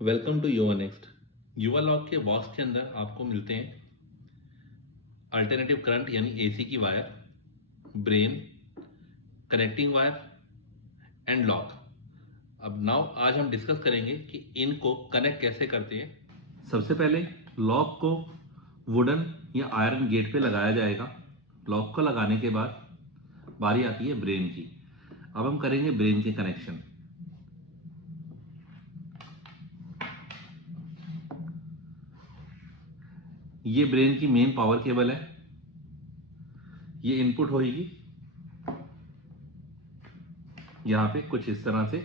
Welcome to युवा next. युवा lock के बॉक्स के अंदर आपको मिलते हैं अल्टरनेटिव करंट यानी एसी की wire, brain, connecting wire and lock. अब नाउ आज हम डिस्कस करेंगे कि इनको कनेक्ट कैसे करते हैं। सबसे पहले लॉक को वुडन या आयरन गेट पे लगाया जाएगा। लॉक को लगाने के बाद बारी आती है ब्रेन की। अब हम करेंगे ब्रेन के कनेक्शन। ये ब्रेन की मेन पावर केबल है। ये इनपुट होगी यहाँ पे कुछ इस तरह से,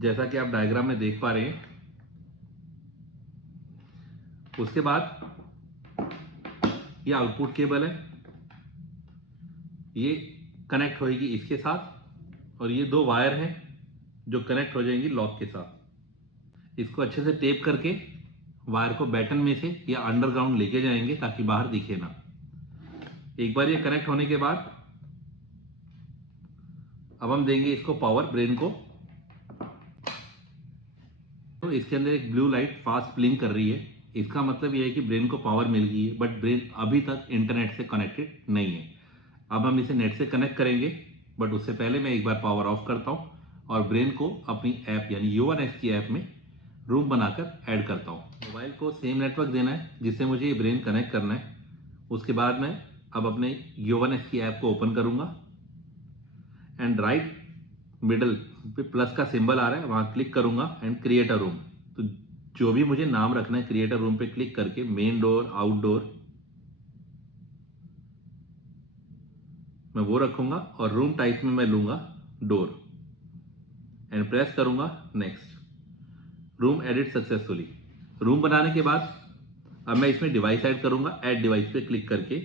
जैसा कि आप डायग्राम में देख पा रहे हैं। उसके बाद ये आउटपुट केबल है, ये कनेक्ट होगी इसके साथ, और ये दो वायर हैं जो कनेक्ट हो जाएंगी लॉक के साथ। इसको अच्छे से टेप करके वायर को बैटन में से या अंडरग्राउंड लेके जाएंगे ताकि बाहर दिखे ना। एक बार ये कनेक्ट होने के बाद अब हम देंगे इसको पावर, ब्रेन को। तो इसके अंदर एक ब्लू लाइट फास्ट ब्लिंक कर रही है। इसका मतलब यह है कि ब्रेन को पावर मिल गई है, बट ब्रेन अभी तक इंटरनेट से कनेक्टेड नहीं है। अब हम इसे नेट से कनेक्ट करेंगे, बट उससे पहले मैं एक बार पावर ऑफ करता हूँ और ब्रेन को अपनी ऐप यानी युवा नेक्स्ट की ऐप में रूम बनाकर ऐड करता हूँ। मोबाइल को सेम नेटवर्क देना है जिससे मुझे ये ब्रेन कनेक्ट करना है। उसके बाद मैं अब अपने युवा नेक्स्ट की ऐप को ओपन करूँगा एंड राइट मिडल पे प्लस का सिंबल आ रहा है, वहां क्लिक करूंगा एंड क्रिएट अ रूम। तो जो भी मुझे नाम रखना है, क्रिएट अ रूम पे क्लिक करके मेन डोर, आउटडोर मैं वो रखूंगा और रूम टाइप में मैं लूंगा डोर एंड प्रेस करूंगा next. Room edit successfully. Room बनाने के बाद अब मैं इसमें डिवाइस ऐड करूंगा, ऐड डिवाइस पे क्लिक करके,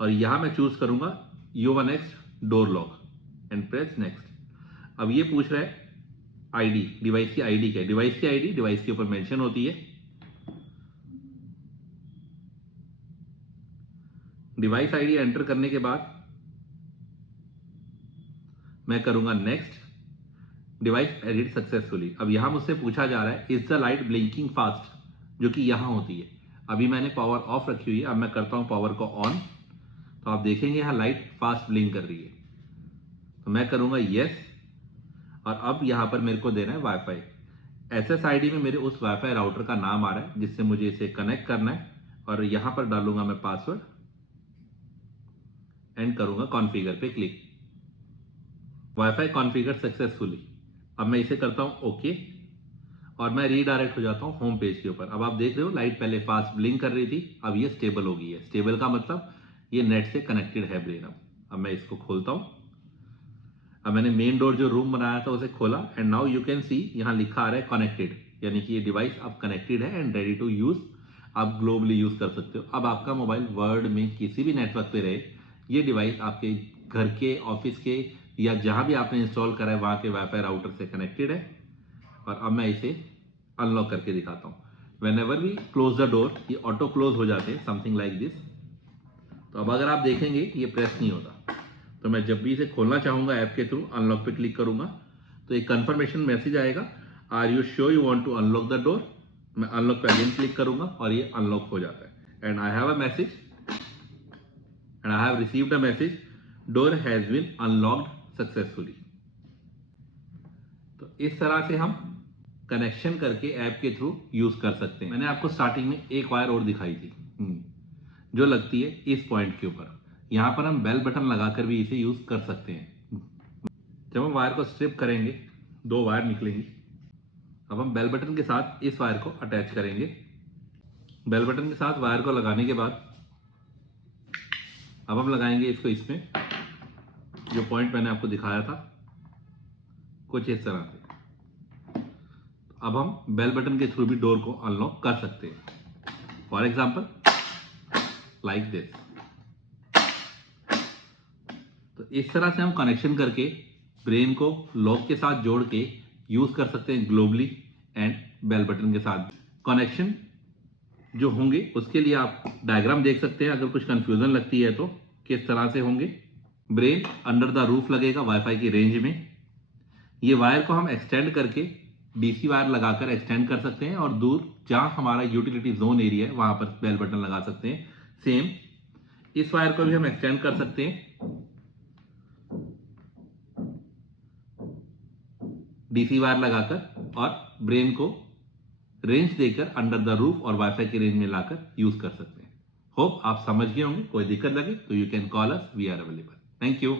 और यहां मैं चूज करूंगा युवा next door lock and press next. अब ये पूछ रहा है आईडी, डिवाइस की आईडी क्या है। डिवाइस की आईडी डिवाइस के ऊपर मेंशन होती है। डिवाइस आईडी एंटर करने के बाद मैं करूंगा नेक्स्ट। Device edit successfully. अब यहां मुझसे पूछा जा रहा है is the light blinking fast, जो कि यहां होती है। अभी मैंने पावर ऑफ रखी हुई है, अब मैं करता हूं पावर को ऑन, तो आप देखेंगे यहां लाइट फास्ट ब्लिंक कर रही है। तो मैं करूंगा यस, और अब यहां पर मेरे को देना है वाईफाई। एसएसआईडी में मेरे उस वाईफाई राउटर का नाम आ रहा है जिससे मुझे इसे कनेक्ट करना है, और यहां पर डालूंगा मैं पासवर्ड एंड करूंगा कॉन्फ़िगर पे क्लिक। Wifi configure successfully. अब मैं इसे करता हूं ओके, और मैं रीडायरेक्ट हो जाता हूं होम पेज के ऊपर। अब आप देख रहे हो लाइट पहले फास्ट ब्लिंक कर रही थी, अब ये स्टेबल हो गई है। स्टेबल का मतलब ये नेट से कनेक्टेड है ब्रेन। अब मैं इसको खोलता हूं। अब मैंने मेन डोर जो रूम बनाया था उसे खोला and now you can see यहाँ लिखा आ रहा है कनेक्टेड, यानी कि ये डिवाइस अब कनेक्टेड है एंड रेडी टू यूज। आप ग्लोबली यूज कर सकते हो। अब आपका मोबाइल वर्ल्ड में किसी भी नेटवर्क पे रहे, ये डिवाइस आपके घर के, ऑफिस के, या जहां भी आपने इंस्टॉल करा है वहां के वाईफाई राउटर से कनेक्टेड है। और अब मैं इसे अनलॉक करके दिखाता हूँ। Whenever we close the door, ये ऑटो क्लोज हो जाते हैं, समथिंग लाइक दिस। तो अब अगर आप देखेंगे ये प्रेस नहीं होता। तो मैं जब भी इसे खोलना चाहूंगा ऐप के थ्रू, अनलॉक पे क्लिक करूंगा तो एक कंफर्मेशन मैसेज आएगा, are you sure you want to unlock the door. मैं अनलॉक पे अगेन क्लिक करूंगा और ये अनलॉक हो जाता है। And I have a message, and I have received a message, door has been unlocked successfully. तो इस तरह से हम कनेक्शन करके ऐप के थ्रू यूज कर सकते हैं। मैंने आपको स्टार्टिंग में एक वायर और दिखाई थी जो लगती है इस पॉइंट के ऊपर। यहां पर हम बेल बटन लगाकर भी इसे यूज कर सकते हैं। जब हम वायर को स्ट्रिप करेंगे, दो वायर निकलेंगी। अब हम बेल बटन के साथ इस वायर को अटैच करेंगे। बेल बटन के साथ वायर को लगाने के बाद अब हम लगाएंगे इसको इसमें, जो पॉइंट मैंने आपको दिखाया था, कुछ इस तरह से। अब हम बेल बटन के थ्रू भी डोर को अनलॉक कर सकते हैं। For example like this. तो इस तरह से हम कनेक्शन करके ब्रेन को लॉक के साथ जोड़ के यूज कर सकते हैं ग्लोबली एंड बेल बटन के साथ। कनेक्शन जो होंगे उसके लिए आप डायग्राम देख सकते हैं, अगर कुछ कंफ्यूजन लगती है तो किस तरह से होंगे। ब्रेन अंडर द रूफ लगेगा वाईफाई की रेंज में। ये वायर को हम एक्सटेंड करके डीसी वायर लगाकर एक्सटेंड कर सकते हैं और दूर जहां हमारा यूटिलिटी जोन एरिया है वहां पर बेल बटन लगा सकते हैं। सेम इस वायर को भी हम एक्सटेंड कर सकते हैं डीसी वायर लगाकर और ब्रेन को रेंज देकर अंडर द रूफ और वाईफाई की रेंज में लाकर यूज कर सकते हैं। होप आप समझ गए होंगे। कोई दिक्कत लगे तो you can call us, we are available. Thank you.